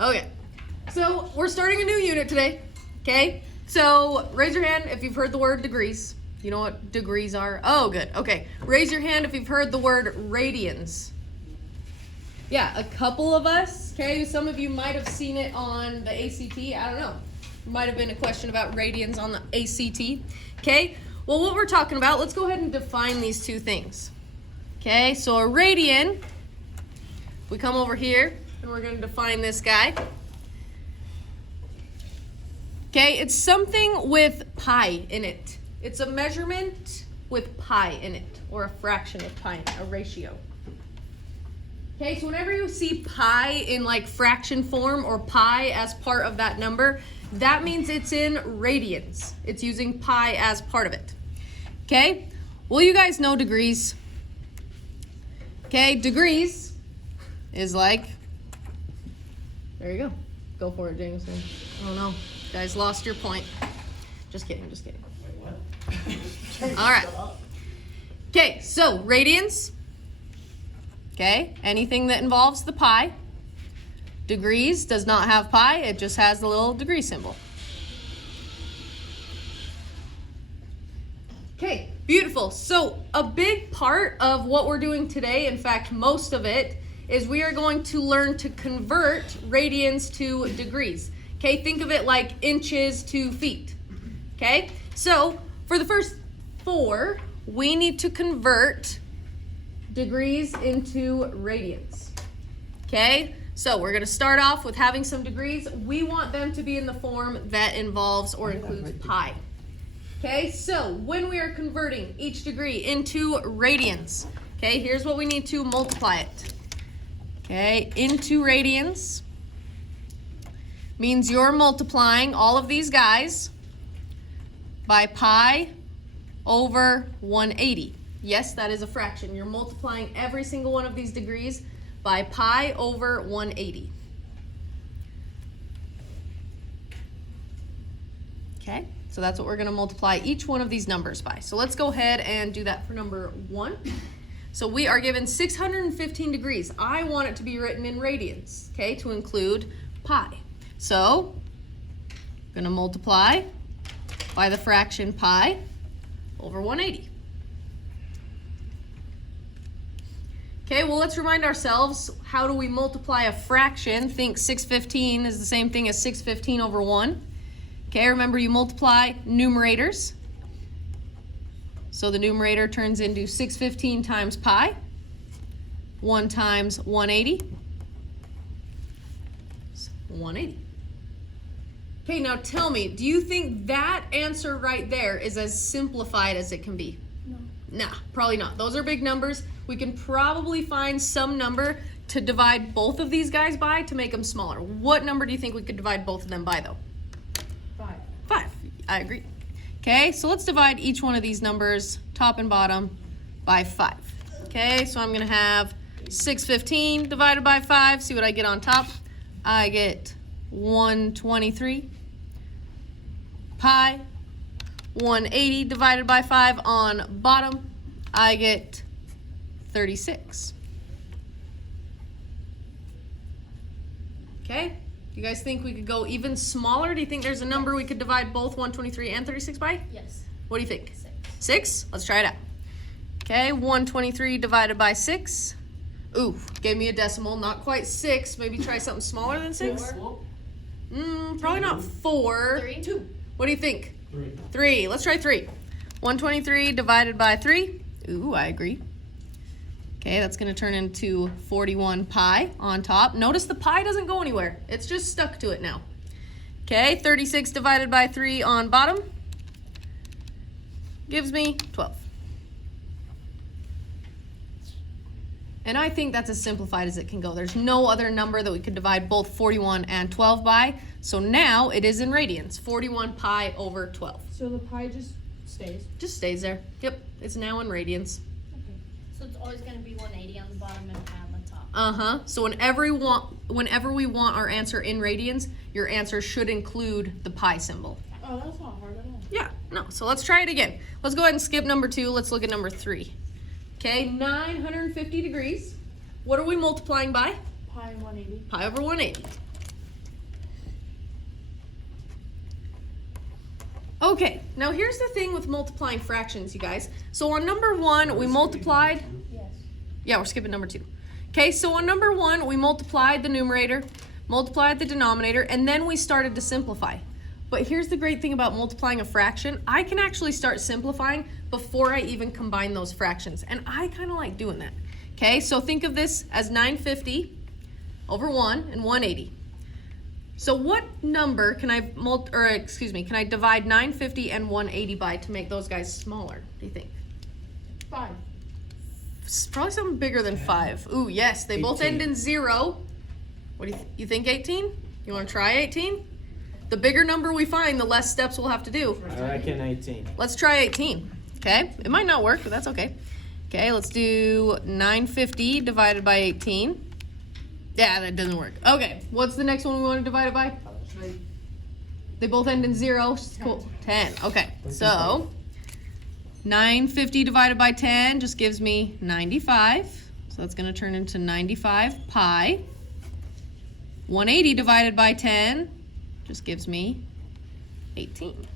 Okay, so we're starting a new unit today, okay? So raise your hand if you've heard the word degrees. You know what degrees are? Oh, good, okay. Raise your hand if you've heard the word radians. Yeah, a couple of us, okay? Some of you might have seen it on the ACT, I don't know. Might have been a question about radians on the ACT, okay? Well, what we're talking about, let's go ahead and define these two things. Okay, so a radian, we come over here and we're going to define this guy. Okay, it's something with pi in it. It's a measurement with pi in it, or a fraction of pi, a ratio. Okay, so whenever you see pi in like fraction form or pi as part of that number, that means it's in radians. It's using pi as part of it. Okay, well, you guys know degrees. Okay, degrees is like, there you go. Go for it, Jameson. Oh no, you guys lost your point. Just kidding, just kidding. Wait, what? All right. Okay, so radians. Okay, anything that involves the pi. Degrees does not have pi, it just has the little degree symbol. Okay, beautiful. So a big part of what we're doing today, in fact, most of it, is we are going to learn to convert radians to degrees. Okay, think of it like inches to feet. Okay, so for the first 4, we need to convert degrees into radians. Okay, so we're going to start off with having some degrees. We want them to be in the form that involves or includes pi. Okay, so when we are converting each degree into radians, okay, here's what we need to multiply it. Okay, into radians means you're multiplying all of these guys by pi over 180. Yes, that is a fraction. You're multiplying every single one of these degrees by pi over 180. Okay, so that's what we're going to multiply each one of these numbers by. So let's go ahead and do that for number 1. So we are given 615 degrees. I want it to be written in radians, okay, to include pi. So I'm going to multiply by the fraction pi over 180. Okay, well, let's remind ourselves, how do we multiply a fraction? Think 615 is the same thing as 615 over 1. Okay, remember you multiply numerators. So the numerator turns into 615 times pi, 1 times 180, 180. Okay, now tell me, do you think that answer right there is as simplified as it can be? No. Nah, probably not. Those are big numbers. We can probably find some number to divide both of these guys by to make them smaller. What number do you think we could divide both of them by, though? 5. 5. I agree. Okay, so let's divide each one of these numbers, top and bottom, by 5. Okay, so I'm going to have 615 divided by 5. See what I get on top? I get 123 pi. 180 divided by 5 on bottom, I get 36. Okay, you guys think we could go even smaller? Do you think there's a number we could divide both 123 and 36 by? Yes. What do you think? 6. 6? Let's try it out. Okay, 123 divided by 6. Ooh, gave me a decimal, not quite 6. Maybe try something smaller than 6? 4. Probably not 4. 3. 2. What do you think? 3. 3. Let's try 3. 123 divided by 3. Ooh, I agree. Okay, that's going to turn into 41 pi on top. Notice the pi doesn't go anywhere. It's just stuck to it now. Okay, 36 divided by 3 on bottom gives me 12. And I think that's as simplified as it can go. There's no other number that we could divide both 41 and 12 by. So now it is in radians. 41 pi over 12. So the pi just stays. Just stays there. Yep, it's now in radians. Okay. So it's always going to be 180 on the bottom and pi on the top. Uh-huh. So whenever we want our answer in radians, your answer should include the pi symbol. Oh, that's not hard at all. Yeah, no. So let's try it again. Let's go ahead and skip number 2. Let's look at number 3. Okay, 950 degrees. What are we multiplying by? Pi 180. Pi over 180. Okay, now here's the thing with multiplying fractions, you guys. So on number 1, we multiplied. Yes. Yeah, we're skipping number 2. Okay, so on number 1, we multiplied the numerator, multiplied the denominator, and then we started to simplify. But here's the great thing about multiplying a fraction. I can actually start simplifying before I even combine those fractions. And I kind of like doing that. Okay, so think of this as 950 over 1 and 180. So what number can I can I divide 950 and 180 by to make those guys smaller, do you think? 5. It's probably something bigger than 5. Ooh, yes, they both end in 0. What do you think 18? You want to try 18? The bigger number we find, the less steps we'll have to do. I reckon 18. Let's try 18. Okay, it might not work, but that's okay. Okay, let's do 950 divided by 18. Yeah, that doesn't work. Okay, what's the next one we want to divide it by? They both end in 0. Cool. 10. Okay, so 950 divided by 10 just gives me 95. So that's going to turn into 95 pi. 180 divided by 10 just gives me 18.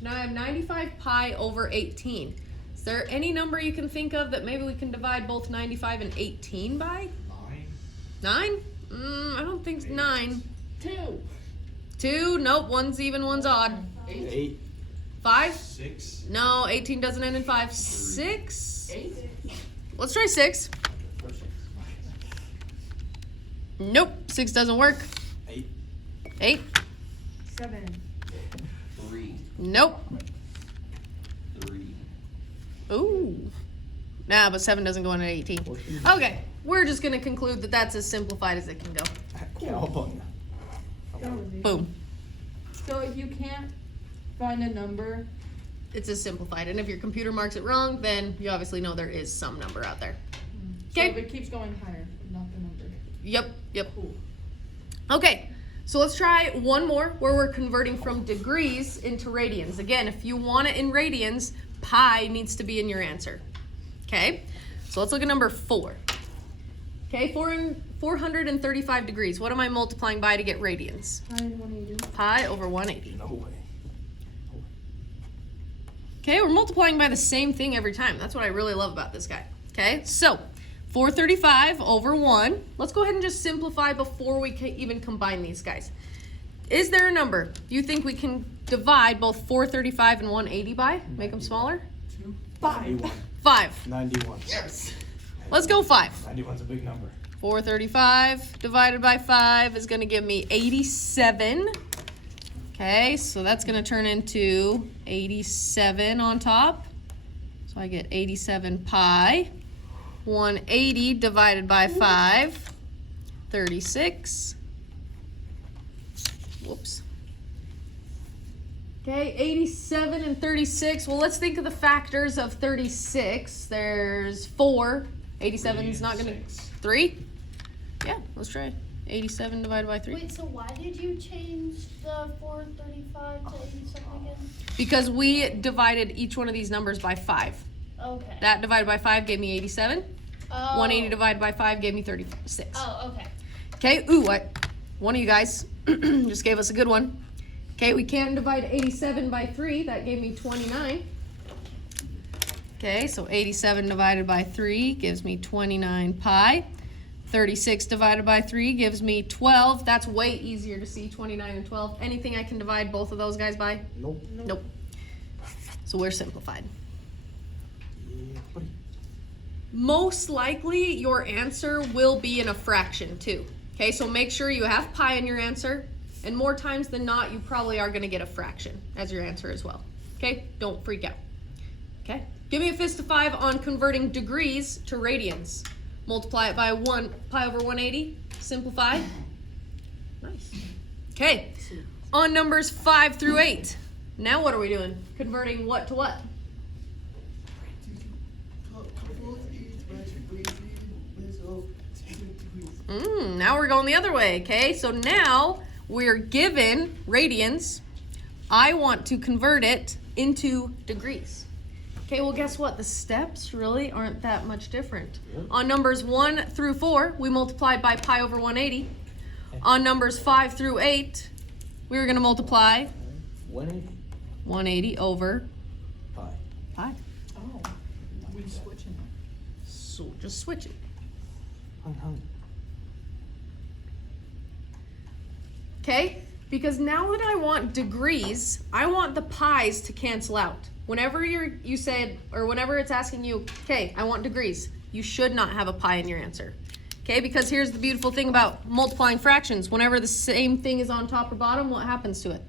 Now I have 95 pi over 18. Is there any number you can think of that maybe we can divide both 95 and 18 by? 9? I don't think 9. 2. 2? Nope, one's even, one's odd. 8. 5? 6. No, 18 doesn't end in 5. 6? 8. Let's try 6. Nope, 6 doesn't work. 8. 8? 7. 3. Nope. 3. Ooh. Nah, but 7 doesn't go in at 18. Okay, we're just gonna conclude that that's as simplified as it can go. Cowabunga. That was easy. Boom. So if you can't find a number, It's as simplified. And if your computer marks it wrong, then you obviously know there is some number out there. so Okay. if it keeps going higher, not the number. Yep. Cool. Okay, so let's try one more where we're converting from degrees into radians. Again, if you want it in radians, pi needs to be in your answer. Okay, so let's look at number 4. Okay, 435 degrees. What am I multiplying by to get radians? Pi and 180. Pi over 180. No way. Okay, we're multiplying by the same thing every time. That's what I really love about this guy. Okay, so 435 over 1. Let's go ahead and just simplify before we can even combine these guys. Is there a number you think we can divide both 435 and 180 by? Make them smaller? 91. 5. 91. Yes. Let's go 5. 91's a big number. 435 divided by 5 is going to give me 87. Okay, so that's going to turn into 87 on top. So I get 87 pi. 180 divided by 5, 36. Whoops. Okay, 87 and 36. Well, let's think of the factors of 36. There's 4. 87 is not going to... 3? Yeah, let's try. 87 divided by 3. Wait, so why did you change the 435 to 87 again? Because we divided each one of these numbers by 5. Okay. That divided by 5 gave me 87. Oh. 180 divided by 5 gave me 36. Oh, okay. Okay, ooh, one of you guys just gave us a good one. Okay, we can't divide 87 by 3. That gave me 29. Okay, so 87 divided by 3 gives me 29 pi. 36 divided by 3 gives me 12. That's way easier to see, 29 and 12. Anything I can divide both of those guys by? Nope. Nope. So we're simplified. Yeah, buddy. Most likely your answer will be in a fraction too. Okay, so make sure you have pi in your answer, and more times than not, you probably are gonna get a fraction as your answer as well. Okay, don't freak out. Okay, give me a fist of 5 on converting degrees to radians. Multiply it by 1 pi over 180, simplify. Nice. Okay, on numbers 5 through 8. Now what are we doing? Converting what to what? Now we're going the other way, okay? So now we're given radians. I want to convert it into degrees. Okay, well guess what? The steps really aren't that much different. On numbers 1 through 4, we multiplied by pi over 180. On numbers 5 through 8, we were gonna multiply 180. 180 over Pi. pi. Oh, we switching it. So just switch it. Hung. Okay? Because now that I want degrees, I want the pi's to cancel out. Whenever you said, or whenever it's asking you, okay, I want degrees, you should not have a pi in your answer. Okay, because here's the beautiful thing about multiplying fractions. Whenever the same thing is on top or bottom, what happens to it?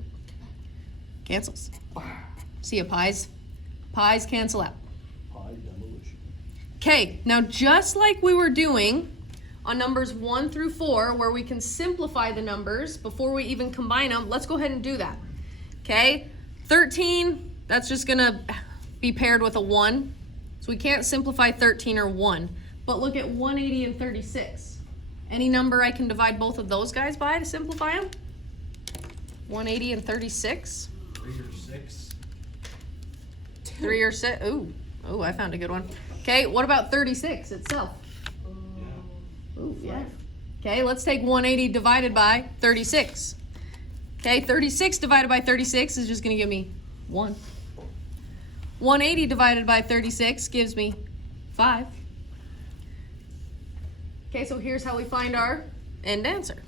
Cancels. See ya, pi's? Pi's cancel out. Pi demolition. Okay, now just like we were doing on numbers 1 through 4, where we can simplify the numbers before we even combine them, let's go ahead and do that. Okay, 13, that's just gonna be paired with a 1. So we can't simplify 13 or 1. But look at 180 and 36. Any number I can divide both of those guys by to simplify them? 180 and 36. 3 or 6. 3 or 6. Ooh, I found a good one. Okay, what about 36 itself? Ooh, yeah. Okay, let's take 180 divided by 36. Okay, 36 divided by 36 is just going to give me 1. 180 divided by 36 gives me 5. Okay, so here's how we find our end answer.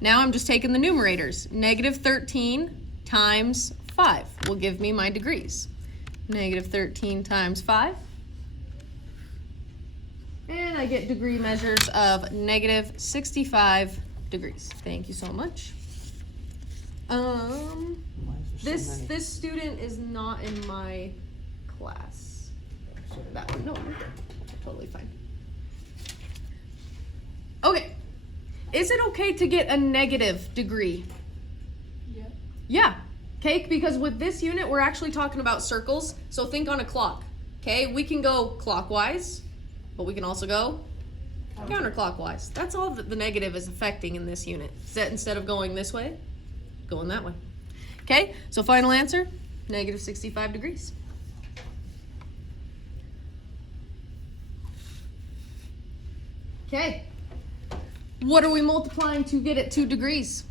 Now I'm just taking the numerators. Negative 13 times 5 will give me my degrees. Negative 13 times 5. And I get degree measures of negative 65 degrees. Thank you so much. This student is not in my class. That one, no, you're good. Totally fine. Okay. Is it okay to get a negative degree? Yeah. Yeah. Okay, because with this unit, we're actually talking about circles. So think on a clock. Okay, we can go clockwise, but we can also go counterclockwise. That's all that the negative is affecting in this unit. Is that instead of going this way, going that way. Okay, so final answer, negative 65 degrees. Okay, what are we multiplying to get at 2 degrees?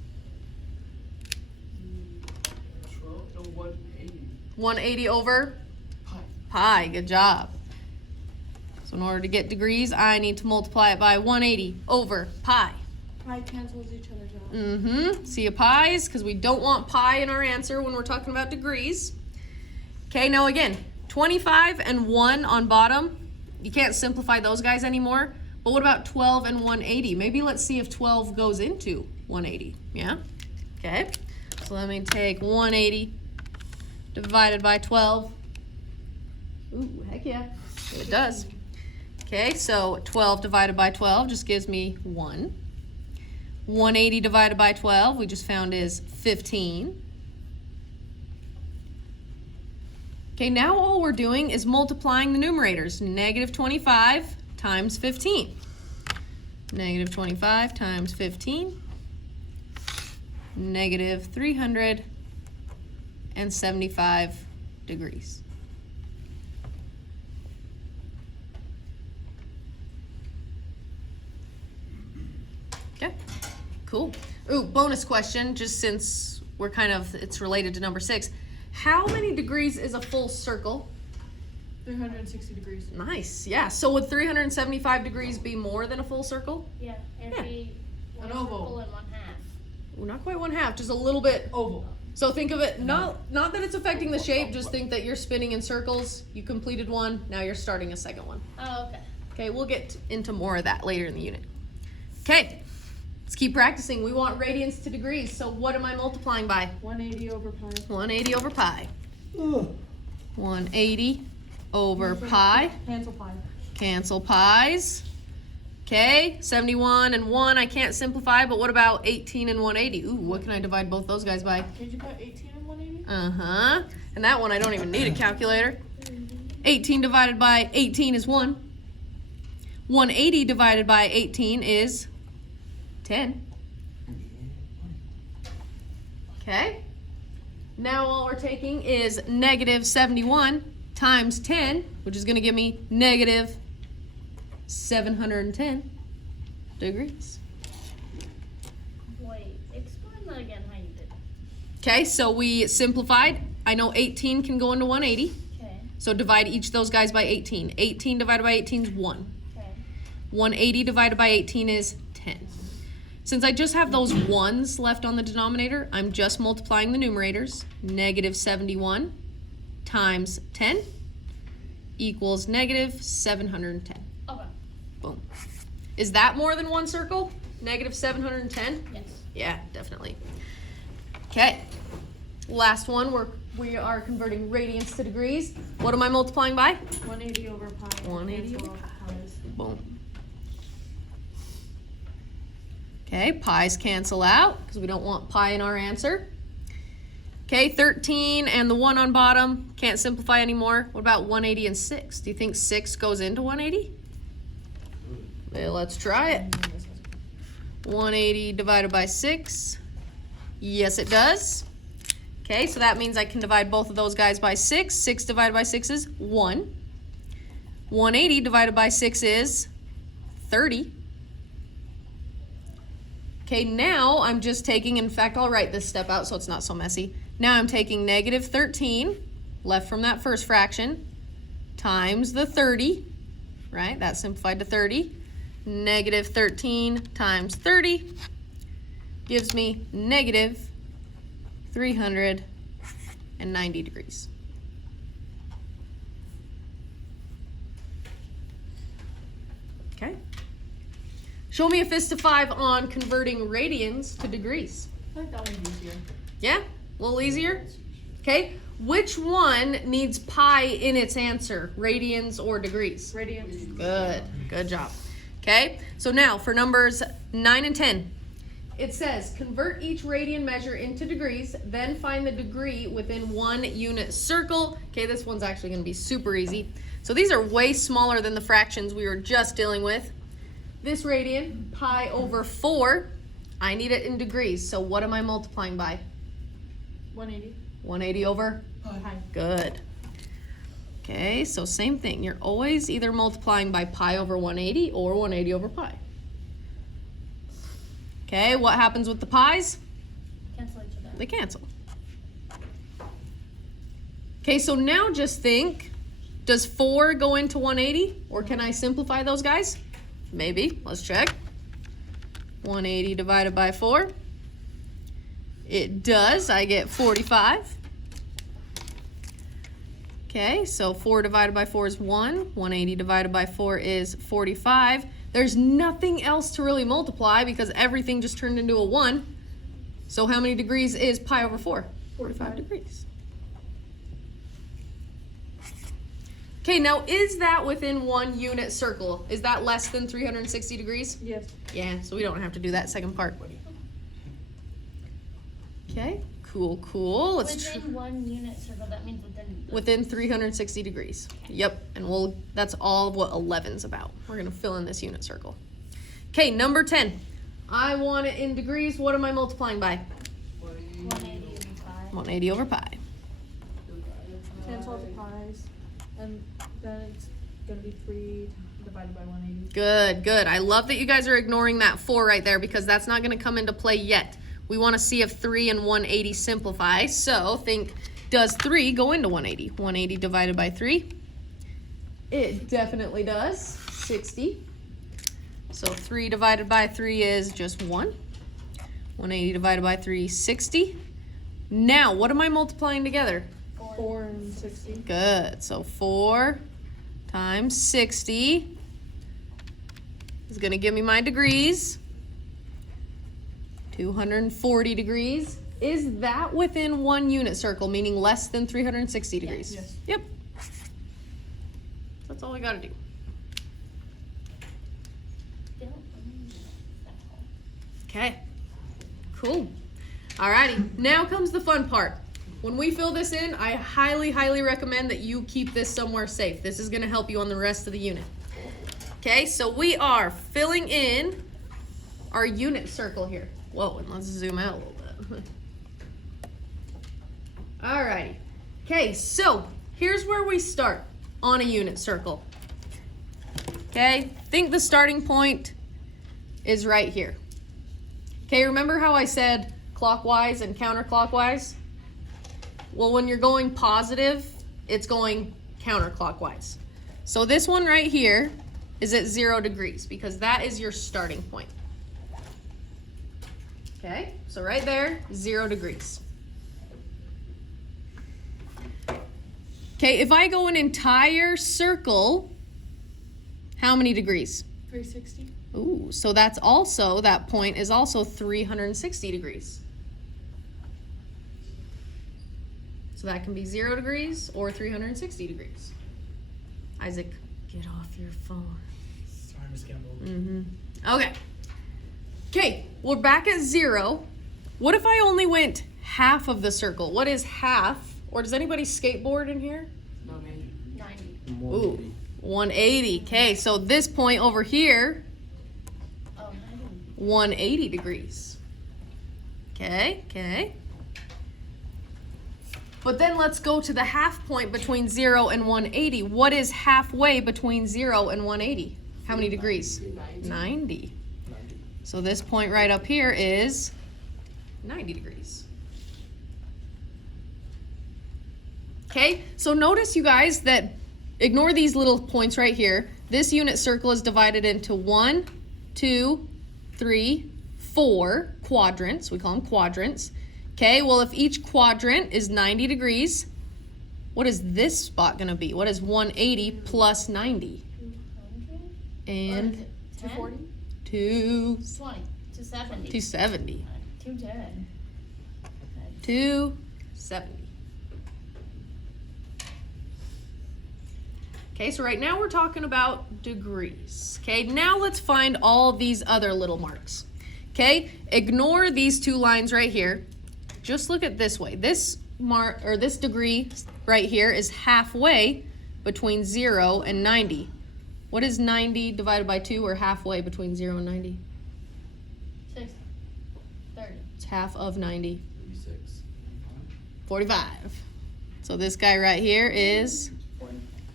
180 over pi. Good job. So in order to get degrees, I need to multiply it by 180 over pi. Pi cancels each other's out. Mm-hmm. See a pi's, because we don't want pi in our answer when we're talking about degrees. Okay, now again, 25 and 1 on bottom. You can't simplify those guys anymore. But what about 12 and 180? Maybe let's see if 12 goes into 180. Yeah? Okay. So let me take 180 divided by 12. Ooh, heck yeah. It does. Okay, so 12 divided by 12 just gives me 1. 180 divided by 12, we just found is 15. Okay, now all we're doing is multiplying the numerators. Negative 25 times 15. Negative 25 times 15. Negative 375 degrees. Okay, cool. Ooh, bonus question, just since we're it's related to number 6. How many degrees is a full circle? 360 degrees. Nice, yeah. So would 375 degrees be more than a full circle? Yeah, it'd Yeah. be An one oval. circle and 1/2. Ooh, not quite 1/2, just a little bit. Oval. So think of it, not that it's affecting the shape, just think that you're spinning in circles. You completed one, now you're starting a second one. Oh, okay. Okay, we'll get into more of that later in the unit. Okay, let's keep practicing. We want radians to degrees, so what am I multiplying by? 180 over pi. 180 over pi. 180 over pi. Cancel pi. Cancel pi's. Okay, 71 and 1 I can't simplify, but what about 18 and 180? Ooh, what can I divide both those guys by? Did you put 18 and 180? Uh-huh. And that one I don't even need a calculator. 18 divided by 18 is 1. 180 divided by 18 is 10. Okay. Now all we're taking is negative 71 times 10, which is going to give me negative 710 degrees. Wait, explain that again how you did it. Okay, so we simplified I know 18 can go into 180. Okay. So divide each of those guys by 18. 18 divided by 18 is 1. Okay. 180 divided by 18 is 10. Since I just have those ones left on the denominator, I'm just multiplying the numerators. Negative 71 times 10 equals negative 710. Okay. Boom. Is that more than one circle? Negative 710? Yes. Yeah, definitely. Okay. Last one, we are converting radians to degrees. What am I multiplying by? 180 over pi. 180 Cancel over out pi's. Boom. Okay, pi's cancel out because we don't want pi in our answer. Okay, 13 and the 1 on bottom, can't simplify anymore. What about 180 and 6? Do you think 6 goes into 180? Well, let's try it. 180 divided by 6. Yes, it does. Okay, so that means I can divide both of those guys by 6. 6 divided by 6 is 1. 180 divided by 6 is 30. Okay, now I'm just taking, in fact, I'll write this step out so it's not so messy. Now I'm taking negative 13, left from that first fraction, times the 30, right? That simplified to 30. Negative 13 times 30 gives me negative 390 degrees. Okay. Show me a fist of 5 on converting radians to degrees. I think that one's easier. Yeah? A little easier? Okay. Which one needs pi in its answer? Radians or degrees? Radians. Good. Good job. Okay. So now for numbers 9 and 10. It says, convert each radian measure into degrees, then find the degree within 1 unit circle. Okay, this one's actually going to be super easy. So these are way smaller than the fractions we were just dealing with. This radian, pi over 4, I need it in degrees. So what am I multiplying by? 180. 180 over? Pi. Good. Okay, so same thing. You're always either multiplying by pi over 180 or 180 over pi. Okay, what happens with the pi's? Cancel each other. They cancel. Okay, so now just think, does 4 go into 180? Or can I simplify those guys? Maybe. Let's check. 180 divided by 4. It does. I get 45. Okay, so 4 divided by 4 is 1. 180 divided by 4 is 45. There's nothing else to really multiply because everything just turned into a 1. So how many degrees is pi over 4? 45 degrees. Okay, now is that within 1 unit circle? Is that less than 360 degrees? Yes. Yeah, so we don't have to do that second part. Okay, cool, cool. Within 1 unit circle, that means within 360 degrees. Yep, and that's all of what 11's about. We're gonna fill in this unit circle. Okay, number 10. I want it in degrees. What am I multiplying by? 180 over pi. 180 over pi. Cancel out the pi's. And then it's going to be 3 divided by 180. Good, good. I love that you guys are ignoring that 4 right there because that's not gonna come into play yet. We wanna see if 3 and 180 simplify. So think, does 3 go into 180? 180 divided by 3? It definitely does. 60. So 3 divided by 3 is just 1. 180 divided by 3, 60. Now, what am I multiplying together? 4 and 60. Good. So 4 times 60 is going to give me my degrees. 240 degrees. Is that within 1 unit circle, meaning less than 360 degrees? Yes. Yep. That's all we got to do. Okay. Cool. Alrighty. Now comes the fun part. When we fill this in, I highly, highly recommend that you keep this somewhere safe. This is going to help you on the rest of the unit. Okay, so we are filling in our unit circle here. Whoa, and let's zoom out a little bit. Alrighty. Okay, so here's where we start on a unit circle. Okay, think the starting point is right here. Okay, remember how I said clockwise and counterclockwise? Well, when you're going positive, it's going counterclockwise. So this one right here is at 0 degrees because that is your starting point. Okay, so right there, 0 degrees. Okay, if I go an entire circle, how many degrees? 360. Ooh, so that's also, that point is also 360 degrees. So that can be 0 degrees or 360 degrees. Isaac, get off your phone. Sorry, Miss Campbell. Okay. Okay, we're back at 0. What if I only went half of the circle? What is half? Or does anybody skateboard in here? No, man. 90. Ooh, 180. Okay, so this point over here, Oh, 90. 180 degrees. Okay, okay. But then let's go to the half point between 0 and 180. What is halfway between 0 and 180? How many degrees? 90. 90. So this point right up here is 90 degrees. Okay, so notice you guys that ignore these little points right here. This unit circle is divided into 1, 2, 3, 4 quadrants. We call them quadrants. Okay, well if each quadrant is 90 degrees, what is this spot gonna be? What is 180 plus 90? 200? And 240. 270. 20. 270. 270. 210. 270. Okay, so right now we're talking about degrees. Okay, now let's find all these other little marks. Okay, ignore these two lines right here. Just look at this way. This mark or this degree right here is halfway between 0 and 90. What is 90 divided by 2 or halfway between 0 and 90? 60. 30. It's half of 90. 36. 45. So this guy right here is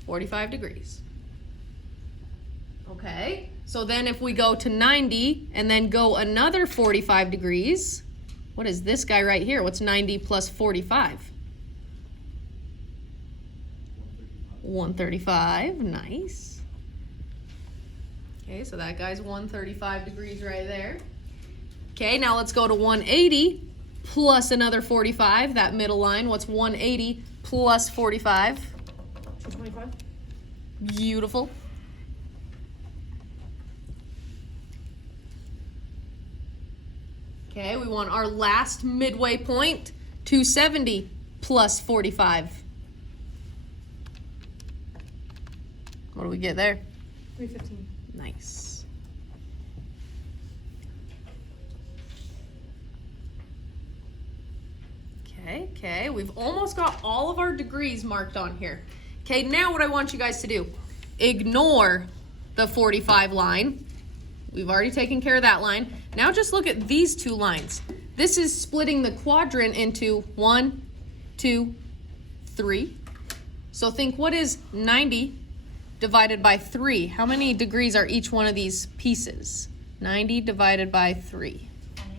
45 degrees. Okay, so then if we go to 90 and then go another 45 degrees, what is this guy right here? What's 90 plus 45? 135, nice. Okay, so that guy's 135 degrees right there. Okay, now let's go to 180 plus another 45, that middle line. What's 180 plus 45? 225. Beautiful. Okay, we want our last midway point, 270 plus 45. What do we get there? 315. Nice. Okay, we've almost got all of our degrees marked on here. Okay, now what I want you guys to do, ignore the 45 line. We've already taken care of that line. Now just look at these two lines. This is splitting the quadrant into 1, 2, 3. So think, what is 90 divided by 3? How many degrees are each one of these pieces? 90 divided by 3. 20.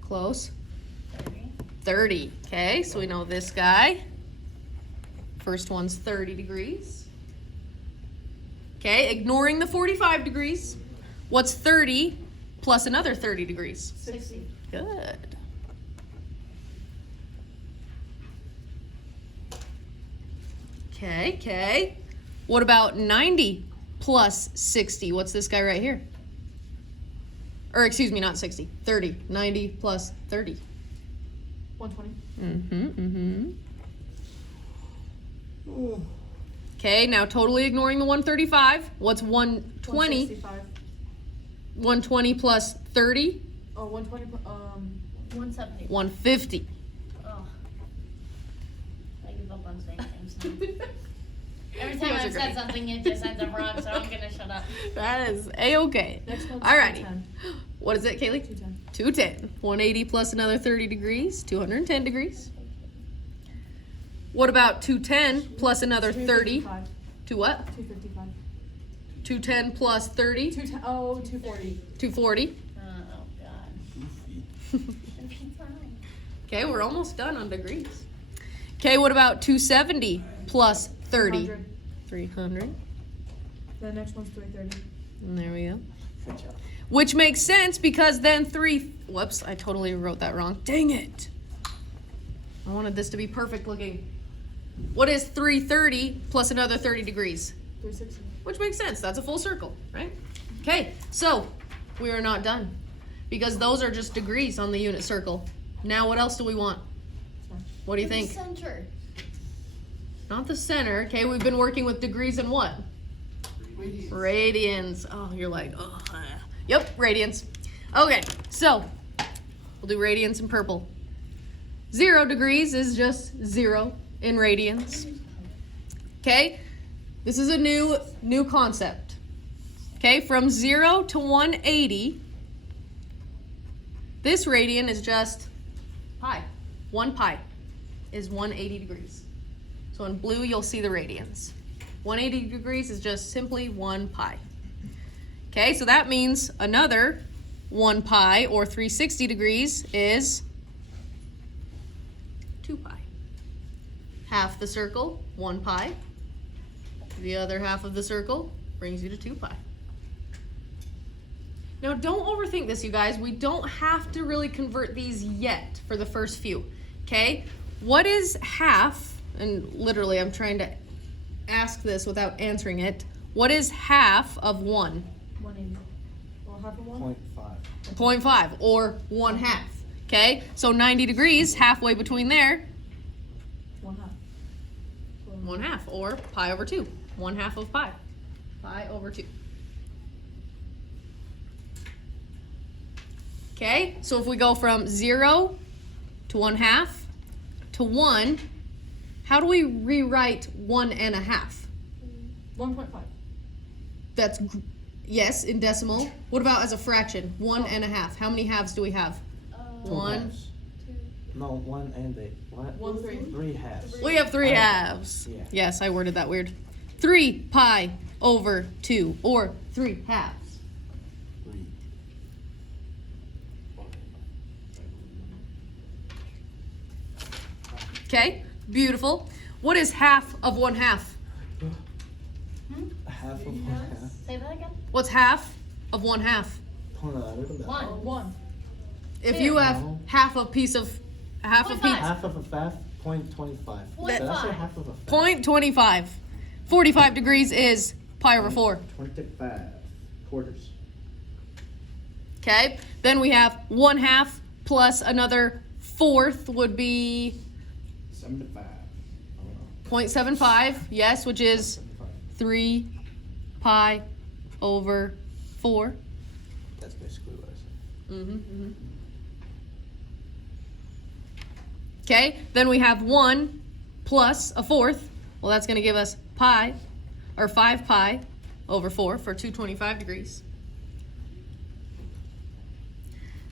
Close. 30. 30. Okay, so we know this guy. First one's 30 degrees. Okay, ignoring the 45 degrees. What's 30 plus another 30 degrees? 60. Good. Okay. What about 90 plus 60? What's this guy right here? Or excuse me, not 60. 30. 90 plus 30. 120. Okay, now totally ignoring the 135. What's 120? 165. 120 plus 30? Oh, 120. 170. 150. Oh. I give up on saying things now. Every You time guys are I've said great. something, it just ends up wrong, so I'm gonna shut up. That is A-okay. Next one's Alrighty. 210. What is it, Kaylee? 210. 210. 180 plus another 30 degrees, 210 degrees. What about 210 plus another 30? 255. To what? 255. 210 plus 30? 210. Oh, 240. 240. Oh, God. Goofy. Okay, we're almost done on degrees. Okay, what about 270 plus 30? 100. 300. The next one's 330. And there we go. Good job. Which makes sense because then whoops, I totally wrote that wrong. Dang it. I wanted this to be perfect looking. What is 330 plus another 30 degrees? 360. Which makes sense. That's a full circle, right? Okay, so we are not done because those are just degrees on the unit circle. Now what else do we want? What do you think? Center. Not the center. Okay, we've been working with degrees and what? Radians. Oh, you're like, oh. Yep, radians. Okay, so we'll do radians in purple. 0 degrees is just 0 in radians. Okay, this is a new concept. Okay, from 0 to 180, this radian is just pi. 1 pi is 180 degrees. So in blue, you'll see the radians. 180 degrees is just simply 1 pi. Okay, so that means another 1 pi or 360 degrees is 2 pi. Half the circle, 1 pi. The other half of the circle brings you to 2 pi. Now don't overthink this, you guys. We don't have to really convert these yet for the first few. Okay, what is half? And literally I'm trying to ask this without answering it. What is half of 1? 180. Or half of 1? 0.5. 0.5 or 1/2. Okay, so 90 degrees, halfway between there, 1/2. So 1/2 or pi over 2. 1/2 of pi. Pi over 2. Okay, so if we go from 0 to 1/2 to 1, how do we rewrite 1.5? 1.5. That's, yes, in decimal. What about as a fraction? 1.5. How many halves do we have? Two One. halves. No, 1 and 8. What? 1, 3. 3 halves. We have 3 halves. Yeah. Yes, I worded that weird. 3 pi over 2, or 3 halves. 3. Okay, beautiful. What is half of 1/2? Half of 1/2. Say that again. What's half of 1/2? Hold on, I wrote them down. 1. 1. If Two. you have No. half a piece of, half a 0.5. piece, Half of a half, 0.25. Did I say 0.5. half of a half? 0.25. 45 degrees is pi over 4. 25 quarters. Okay, then we have 1/2 plus another 1/4 would be 75. I don't know. 0.75, yes, which is 75. 3 pi over 4. That's basically what I said. Mm-hmm. Okay, then we have 1 plus a 1/4. Well, that's going to give us pi, or 5 pi over 4 for 225 degrees.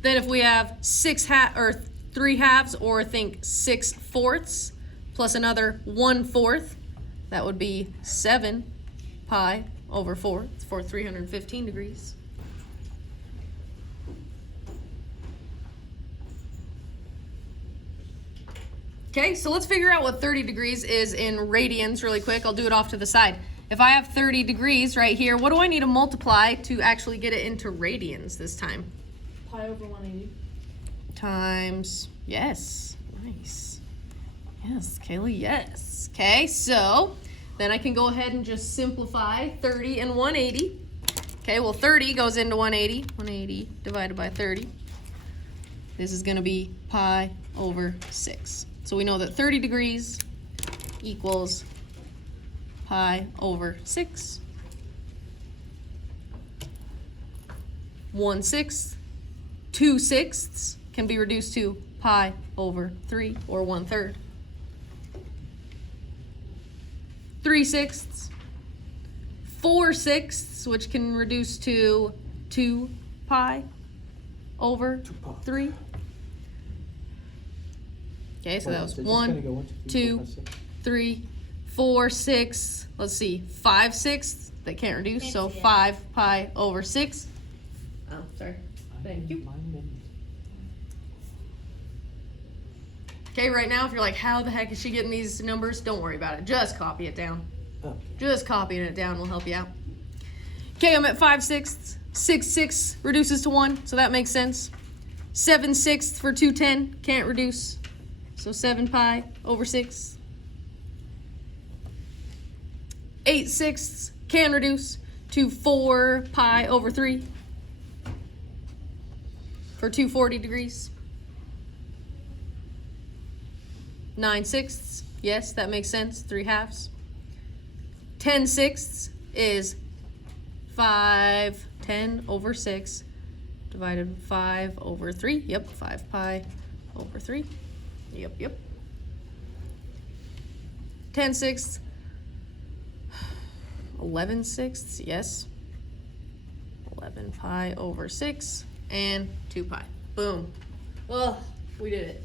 Then if we have 3 halves, or think 6/4 plus another 1/4, that would be 7 pi over 4 for 315 degrees. Okay, so let's figure out what 30 degrees is in radians really quick. I'll do it off to the side. If I have 30 degrees right here, what do I need to multiply to actually get it into radians this time? Pi over 180. Times, yes, nice. Yes, Kaylee, yes. Okay, so then I can go ahead and just simplify 30 and 180. Okay, well 30 goes into 180. 180 divided by 30. This is gonna be pi over 6. So we know that 30 degrees equals pi over 6. 1/6. 2/6 can be reduced to pi over 3, or 1/3. 3/6. 4/6, which can reduce to 2 pi over 2 pi. 3. Okay, so that was Is this 1, gonna go 1, 2, 4, 5, 6? 3, 4, 6. Let's see, 5/6. They can't reduce, Can't so see it. 5 pi over 6. Oh, sorry. Thank you. Mine didn't. Okay, right now, if you're like, how the heck is she getting these numbers? Don't worry about it. Just copy it down. Oh. Just copying it down will help you out. Okay, I'm at 5/6. 6/6 reduces to 1, so that makes sense. 7/6 for 210, can't reduce. So 7 pi over 6. 8/6 can reduce to 4 pi over 3 for 240 degrees. 9/6, yes, that makes sense, 3/2. 10/6 is 5/10 over 6 divided 5 over 3. Yep, 5 pi over 3. Yep. 10/6, 11/6, yes. 11 pi over 6 and 2 pi. Boom. Well, we did it.